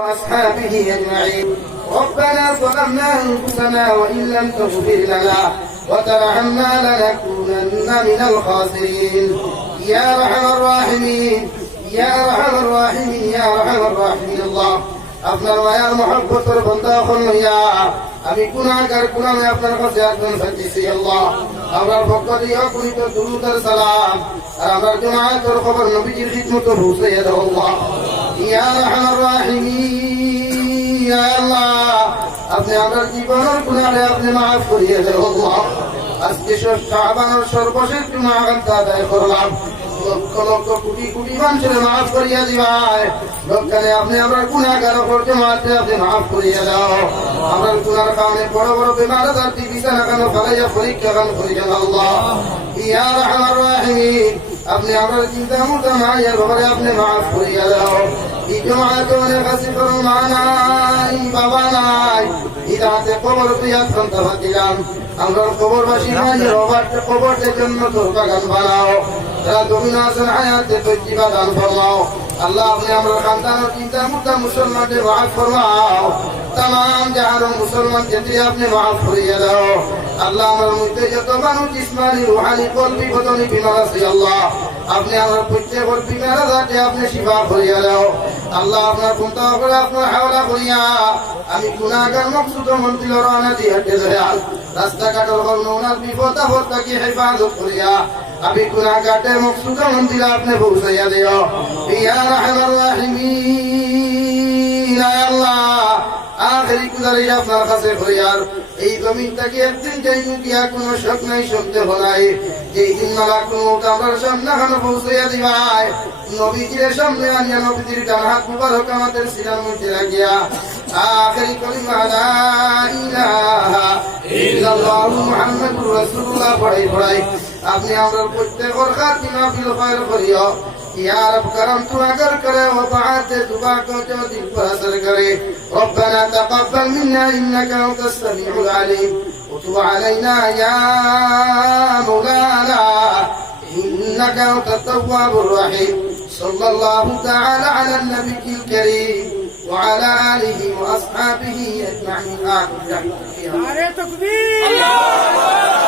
وأصحابه أجمعين ربنا ظلمنا أنفسنا وإن لم تغفر لنا وترحمنا لنكونن من الخاسرين يا أرحم الراحمين يا أرحم الراحمين يا أرحم الراحمين الله আপনার মায়ার মহব্বতের বন্ধা হল ইয়া আমি গুনাহগার গুনাহে আপনার কাছে একজন সাজিছি আল্লাহ আমার পক্ষ দিয়ে অকুলিত দুরুদের সালাম আর আমার জমায়েতের খবর নবীজির খিদমত পৌঁছাইয়া দাও আল্লাহ ইয়া রাহমার রাহিমিন। আল্লাহ, আপনি আমার জীবনের গুনাহে আপনি মাফ করিয়ে দাও আল্লাহ। আজকে শাহবানের সর্বশেষ গুনাহগার আদায় করলাম। লক্ষ লক্ষ কোটি কোটি মানুষের আপনি আমার গুণাগার করতে মারতে মাফ করিয়া দাও। আমার গুণার কারণে বড় বড় বেমার আজারটি বিছানা কেন ফেলাইয়া পরীক্ষা কেন করিয়া আল্লাহ। ইয়া রহমান। রাহিম আপনি আমার চিন্তা মুদ্রা মাইয়ার ব্যাপারে আপনি মাফ করিয়া দাও এই জমায়েত অনেক কাছে কোনো মা নাই, বাবা নাই। ইরাতে কবর পিয়া সন্তান দিলাম আমরা কবরবাসী মাইয়ের অবারটা কবরের জন্য তোর বাগান বানাও। যারা জমিন আছেন, হায়াতে তৈরিবা দান ফরমাও। আল্লাহ আপনি মুসলমান আপনি আল্লাহ আপনি আল্লাহ আপনার আমি রাস্তাঘাটের বিপদ করিয়া আমি গুণাগাটের মকসুদ মন্ত্রী আপনি পৌঁছাইয়া দিও। ইয়া রহমান। রাহিমিন আল্লাহ, আখেরি গুজারিশ আপনার কাছে হইয়ার এই জমিনটাকে একদিন যাই গিয়া কোনো শোক নাই সন্দেহ নাই যেই দিন মালা কোনো আমার সামনে খানো পৌঁছাইয়া দিবাই। নবীজির সামনে আনিয়া নবীজির ডান হাত মুবারক আমাদের সিনার মধ্যে রাখিয়া। আখেরি কলিমা, লা ইলাহা ইল্লাল্লাহু, মুহাম্মাদুর রাসূলুল্লাহ, পড়াই পড়াই। আপনি আমরা প্রত্যেক খাতি মাহফিল খয়র করিও يا رب کرم تو اگر کرے و بعد دعا کو جو دل پر اثر کرے ربنا تقبل منا انك انت السميع العليم وتب علينا يا مولانا انك انت التواب الرحيم صلى الله تعالى على النبي الكريم وعلى آله وأصحابه أجمعين آمين نعم. آه. تكبير الله